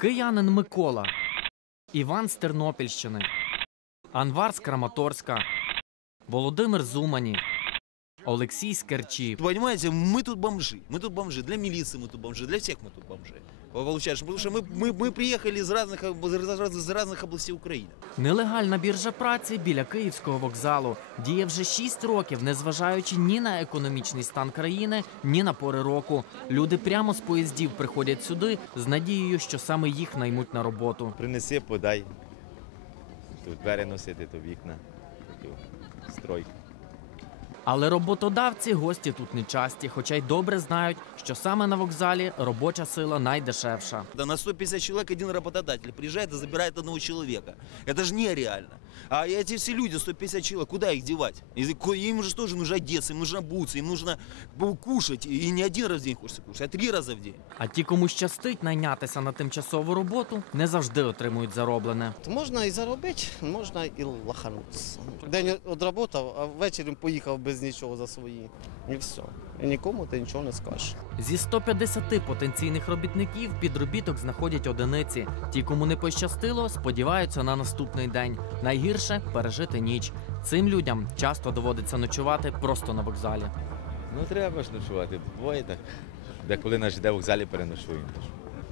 Киянин Микола, Іван з Тернопільщини, Анвар з Краматорська, Володимир з Умані, Олексій з Керчі. Понимаете, мы тут бомжи. Мы тут бомжи. Для милиции мы тут бомжи, для всех мы тут бомжи. Получаешь, потому что мы, мы, мы приехали из разных, из разных, из разных областей Украины. Нелегальна біржа праці біля Київського вокзалу діє вже 6 років, незважаючи ні на економічний стан країни, ні на пори року. Люди прямо з поїздів приходять сюди з надією, що саме їх наймуть на роботу. Принеси, подай. Тут двері носити, то вікна, то стройка. Але роботодавці гості тут не часті, хоча й добре знають, що саме на вокзалі робоча сила найдешевша. Да на 150 чоловік один роботодатель приїжджає і забирає одного чоловіка. Це ж нереально. А эти все люди, 150 человек, куда их девать? Им же тоже нужно одеться, им нужно обуться, им нужно кушать. И не один раз в день хочется кушать, а три раза в день. А ті, кому щастить найнятися на тимчасову роботу, не завжди отримують зароблене. Можна і заробити, можна і лаханутися. День одработав, а ввечері поїхав без нічого за свої. І все. І нікому ти нічого не скажеш. Зі 150 потенційних робітників підробіток знаходять одиниці. Ті, кому не пощастило, сподіваються на наступний день. Найгірше пережити ніч. Цим людям часто доводиться ночувати просто на вокзалі. Ну треба ж ночувати. Буває так. Деколи на ЖД вокзалі переношуємо.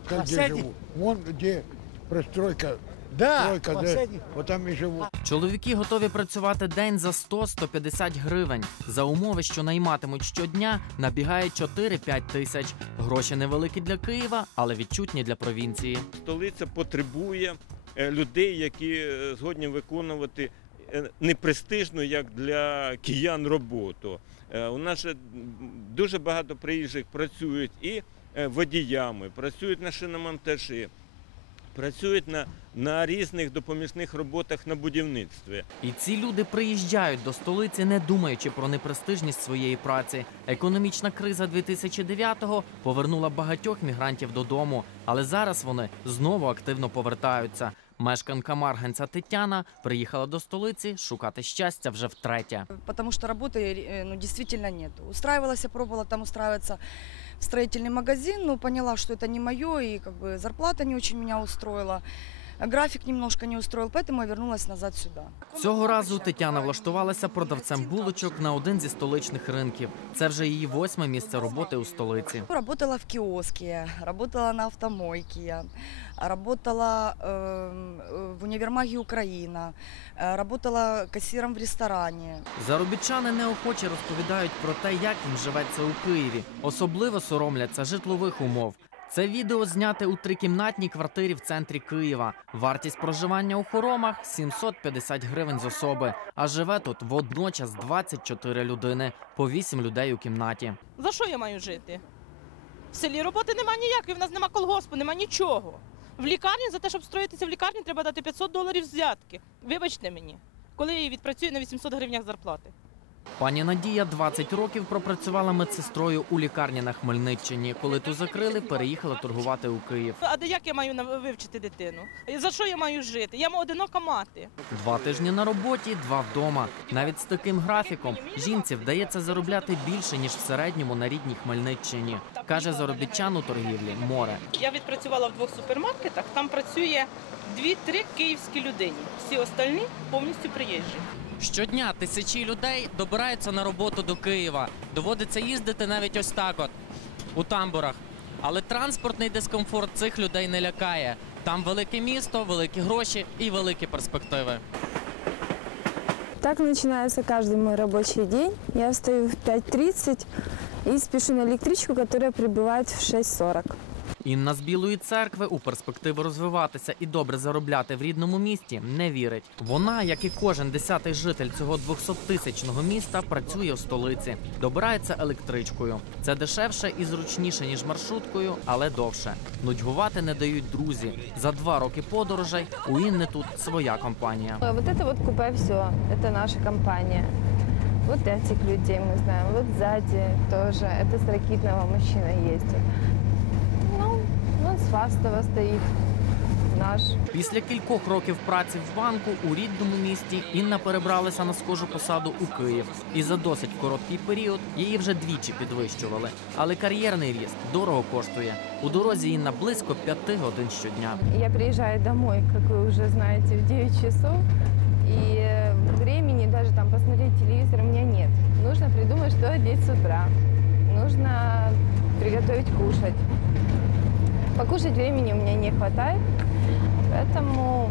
Там, где живу. Вон где пристройка, Да, стройка, где, последний. вот там и живу. Чоловіки готові працювати день за 100-150 гривень. За умови, що найматимуть щодня, набігає 4-5 тисяч. Гроші невеликі для Києва, але відчутні для провінції. столиця потребує людей, які е, згодні виконувати е, непрестижну, як для киян, роботу. Е, У нас же дуже багато приїжджих працюють і е, водіями, працюють на шиномонтажі, працюють на, на різних допоміжних роботах на будівництві. І ці люди приїжджають до столиці, не думаючи про непрестижність своєї праці. Економічна криза 2009-го повернула багатьох мігрантів додому, але зараз вони знову активно повертаються. Мешканка Марганця Тетяна приїхала до столиці шукати щастя вже втретє. потому что работы э, ну, действительно нет. Устраивалась, я пробовала там устраиваться в строительный магазин, но поняла, что это не мое, и как бы зарплата не очень меня устроила, а график немножко не устроил, поэтому я вернулась назад сюда. Цього разу Тетяна влаштувалася продавцем булочок на один зі столичних ринків. Це вже її восьме місце роботи у столиці. Работала в киоске, работала на автомойке, я, работала эм, э, в универмаге Украина, э, работала кассиром в ресторане. Заробітчани неохоче розповідають про те, як їм живеться у Києві. Особливо соромляться житлових умов. Це відео зняте у трикімнатній квартирі в центрі Києва. Вартість проживання у хоромах 750 гривень з особи. А живе тут водночас 24 людини, по 8 людей у кімнаті. За що я маю жити? В селі роботи нема ніякої, в нас нема колгоспу, нема нічого. В лікарні за те, щоб строїтися в лікарні, треба дати 500 доларів взятки. Вибачте мені, коли я відпрацюю на 800 гривнях зарплати. Пані Надія 20 років пропрацювала медсестрою у лікарні на Хмельниччині. Коли ту закрили, переїхала торгувати у Київ. А де як я маю вивчити дитину? За що я маю жити? Я одинока мати. Два тижні на роботі, два вдома. Навіть з таким графіком жінці вдається заробляти більше ніж в середньому на рідній Хмельниччині. каже заробітчан у торгівлі море. Я відпрацювала в двох супермаркетах, там працює дві-три київські людині. Всі остальні повністю приїжджі. Щодня тисячі людей добираються на роботу до Києва. Доводиться їздити навіть ось так от у тамбурах. Але транспортний дискомфорт цих людей не лякає. Там велике місто, великі гроші і великі перспективи. Так начинается каждый мой рабочий день. Я встаю в 5.30 и спешу на электричку, которая прибывает в 6.40. Інна з Білої церкви у перспективу розвиватися і добре заробляти в рідному місті не вірить. Вона, як і кожен десятий житель цього 200-тисячного міста, працює в столиці, добирається електричкою. Це дешевше і зручніше ніж маршруткою, але довше. Нудьгувати не дають друзі. За два роки подорожей у Інни тут своя компанія. Вот это вот купе все, это наша компания. Вот этих людей мы знаем. Вот сзади тоже. Это с Ракитного мужчина ездит. Вот Фастова стоит. наш. Після кількох років праці в банку у рідному місті Інна перебралася на схожу посаду у Київ. І за досить короткий період її вже двічі підвищували. Але кар'єрний ріст дорого коштує. У дорозі Інна близько п'яти годин щодня. Я приезжаю домой, как вы уже знаете, в 9 часов, и э, времени даже там посмотреть телевизор у меня нет. Нужно придумать, что одеть с утра. Нужно приготовить кушать. Покушать времени у меня не хватает, поэтому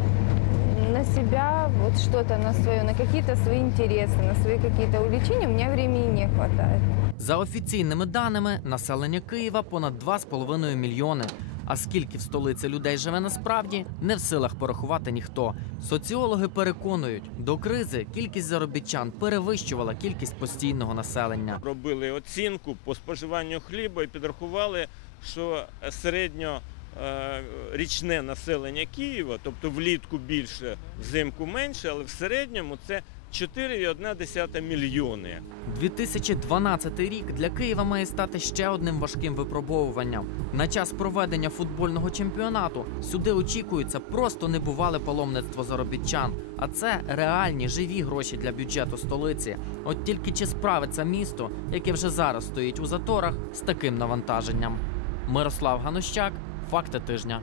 на себя вот что-то на свое, на какие-то свои интересы, на свои какие-то увлечения у меня времени не хватает. За офіційними даними, населення Києва понад 2,5 мільйони. А скільки в столиці людей живе насправді, не в силах порахувати ніхто. Соціологи переконують, до кризи кількість заробітчан перевищувала кількість постійного населення. робили оцінку по споживанню хліба і підрахували, що середньо е, населення Києва, тобто влітку більше, взимку менше, але в середньому це 4,1 мільйони. 2012 рік для Києва має стати ще одним важким випробовуванням. На час проведення футбольного чемпіонату сюди очікується просто небувале паломництво заробітчан. А це реальні живі гроші для бюджету столиці. От тільки чи справиться місто, яке вже зараз стоїть у заторах з таким навантаженням. Мирослав Ганущак, факти тижня.